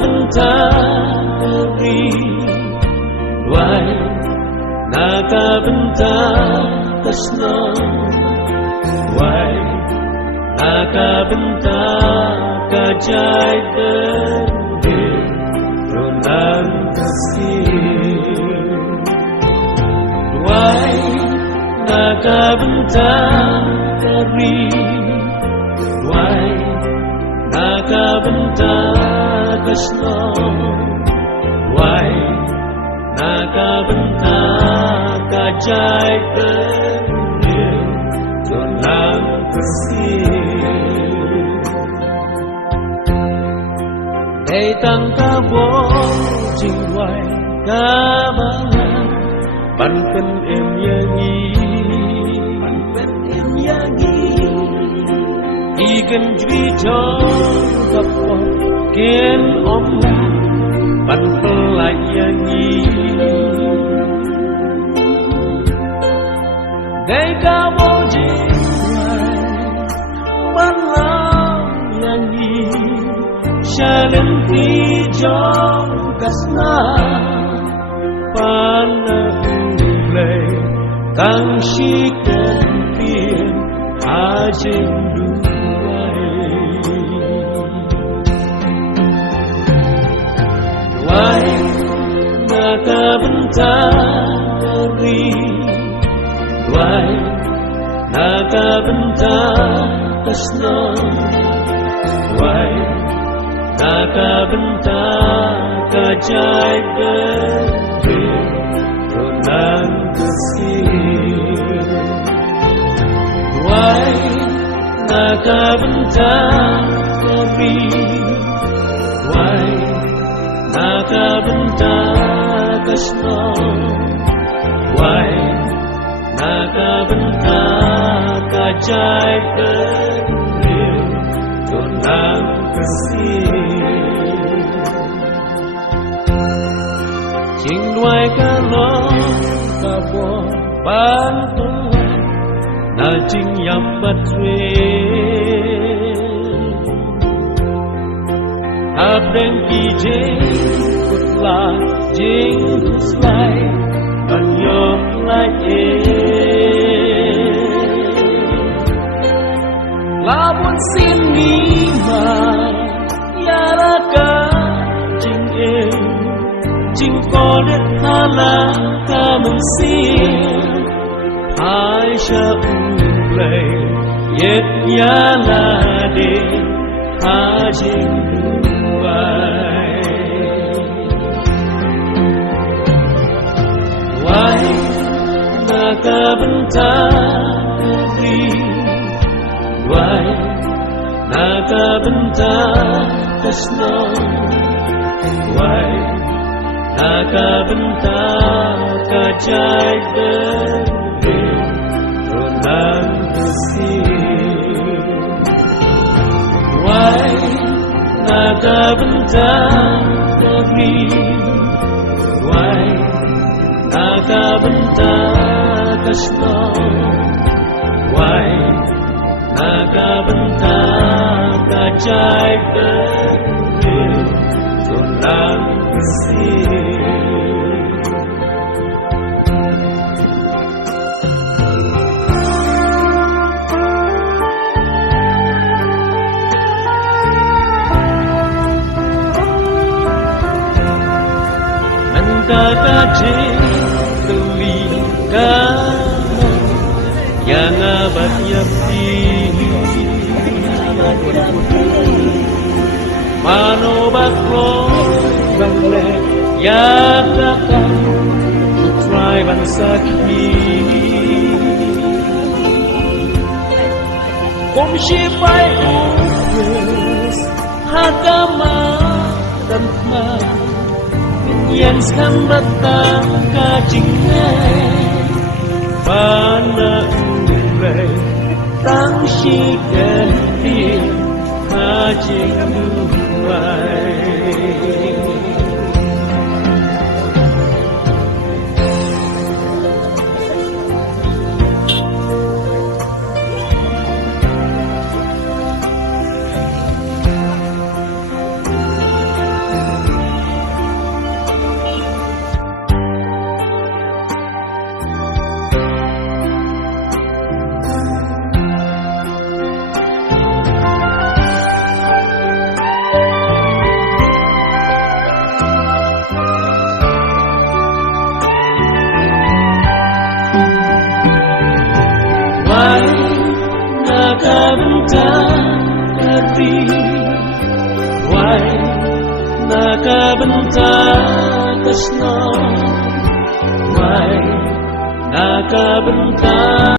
bentari wai naga bentar tresno wai naga bentar kajai dendil ronan kasih wai naga bentari wai naga bentar tresno wai naga bentar kajai dendil ronan kasih Hãy tăng ca vô trình hoài ca mang Bắn cân em nhớ nghi Ý cần truy cho gặp hoa Kiến ôm lại Bắn phân lại nhớ nghi Hãy ca vô trình hoài Bắn lòng nhớ nghi Shalin hijau kasna panulay tangsikan pin hajing duway Duway nakabentari Duway nakabentar kasna Duway naga bentar kajai dendil ronan kasih wai naga bentar kami wai naga bentar kasno wai naga bentar kajai dendil ronan kasih Chinh nuôi ca lo ca bo ban tuan na chinh yam bat re Abren ki jing kutla jing kuslai ban yom lai e Labun sin ni mai yaraka jing e Jing có đất tha la ca mừng xin hai sha play yet ya la de ha jing wai na ca bentari wai na ca bentar tresno wai naga bentar kajai dendil ronan kasih wai naga bentar kami wai naga bentar kasno wai naga bentar kajai dendil ronan kasih Kajing tulikan yang abad yakti manobakro bangle yang datang putrai bangsa kini komshipai ukus agama dan yang sambatang kajingay Pana ulay tang shikan din kajing duway benta hati, why naka benta kasno, why naka benta.